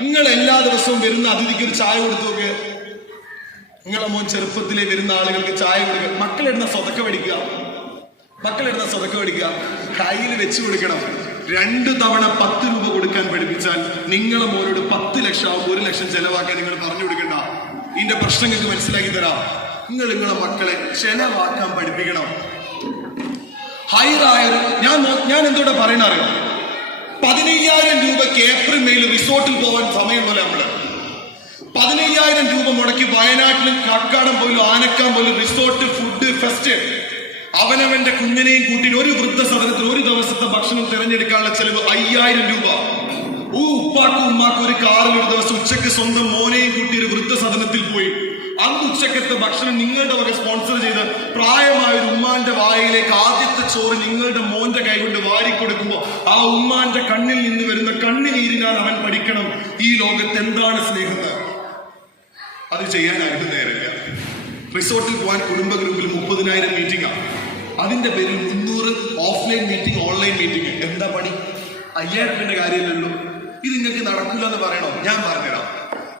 നിങ്ങൾ എല്ലാ ദിവസവും വരുന്ന അതിഥിക്ക് ഒരു ചായ കൊടുത്തു നോക്ക്. നിങ്ങളെ മോൻ ചെറുപ്പത്തിലെ വരുന്ന ആളുകൾക്ക് ചായ കൊടുക്കുക മക്കളിടുന്ന സ്വതക്ക പഠിക്കുക. മക്കളിടുന്ന സ്വതക്ക പഠിക്കുക. കയ്യിൽ വെച്ച് കൊടുക്കണം. രണ്ടു തവണ പത്ത് രൂപ കൊടുക്കാൻ പഠിപ്പിച്ചാൽ നിങ്ങളെ മോനോട് പത്ത് ലക്ഷം ഒരു ലക്ഷം ചെലവാക്കാൻ നിങ്ങൾ പറഞ്ഞു കൊടുക്കണ്ട. ഇതിന്റെ പ്രശ്നങ്ങൾക്ക് മനസ്സിലാക്കി തരാം. നിങ്ങൾ നിങ്ങളെ മക്കളെ ചെലവാക്കാൻ പഠിപ്പിക്കണം. ഹൈറായ ഞാൻ ഞാൻ എന്തോടെ പറയണറിയാം പതിനയ്യായിരം രൂപ രൂപയ്ക്ക് ഏപ്രിൽ റിസോർട്ടിൽ പോകാൻ സമയമുള്ള നമ്മൾ പതിനയ്യായിരം രൂപ മുടക്കി വയനാട്ടിലും കാക്കാടം പോലും ആനക്കാൻ പോലും റിസോർട്ട് ഫുഡ് ഫെസ്റ്റ് അവനവന്റെ കുഞ്ഞിനെയും കൂട്ടി ഒരു വൃദ്ധസദനത്തിൽ ഒരു ദിവസത്തെ ഭക്ഷണം തിരഞ്ഞെടുക്കാനുള്ള ചെലവ് അയ്യായിരം രൂപ. ഊ ഉപ്പാക്കും ഉമ്മാക്കും ഒരു കാറിൽ ഒരു ദിവസം ഉച്ചയ്ക്ക് സ്വന്തം മോനെയും കൂട്ടി ഒരു വൃദ്ധസദനത്തിൽ പോയി. അന്ന് ഉച്ചക്കത്തെ ഭക്ഷണം നിങ്ങളുടെ വക സ്പോൺസർ ചെയ്ത് പ്രായമായ ഒരു ഉമ്മാന്റെ വായയിലേക്ക് ആദ്യത്തെ ചോറ് നിങ്ങളുടെ മോന്റെ കൈകൊണ്ട് വാരി കൊടുക്കുമ്പോൾ ആ ഉമ്മാന്റെ കണ്ണിൽ ഈ ലോകത്ത് എന്താണ് സ്നേഹം? അത് ചെയ്യാൻ ആർക്കും നേരമില്ല. റിസോർട്ടിൽ പോകാൻ കുടുംബ ഗ്രൂപ്പിൽ മുപ്പതിനായിരം മീറ്റിംഗ് ആണ് അതിന്റെ പേരിൽ മുന്നൂറ് ഓഫ്ലൈൻ മീറ്റിംഗ് ഓൺലൈൻ മീറ്റിംഗ് എന്താ പണി? അയ്യായിരത്തിന്റെ കാര്യമില്ലല്ലോ. ഇത് നിങ്ങൾക്ക് നടക്കില്ല എന്ന് പറയണോ? ഞാൻ പറഞ്ഞുതരാം.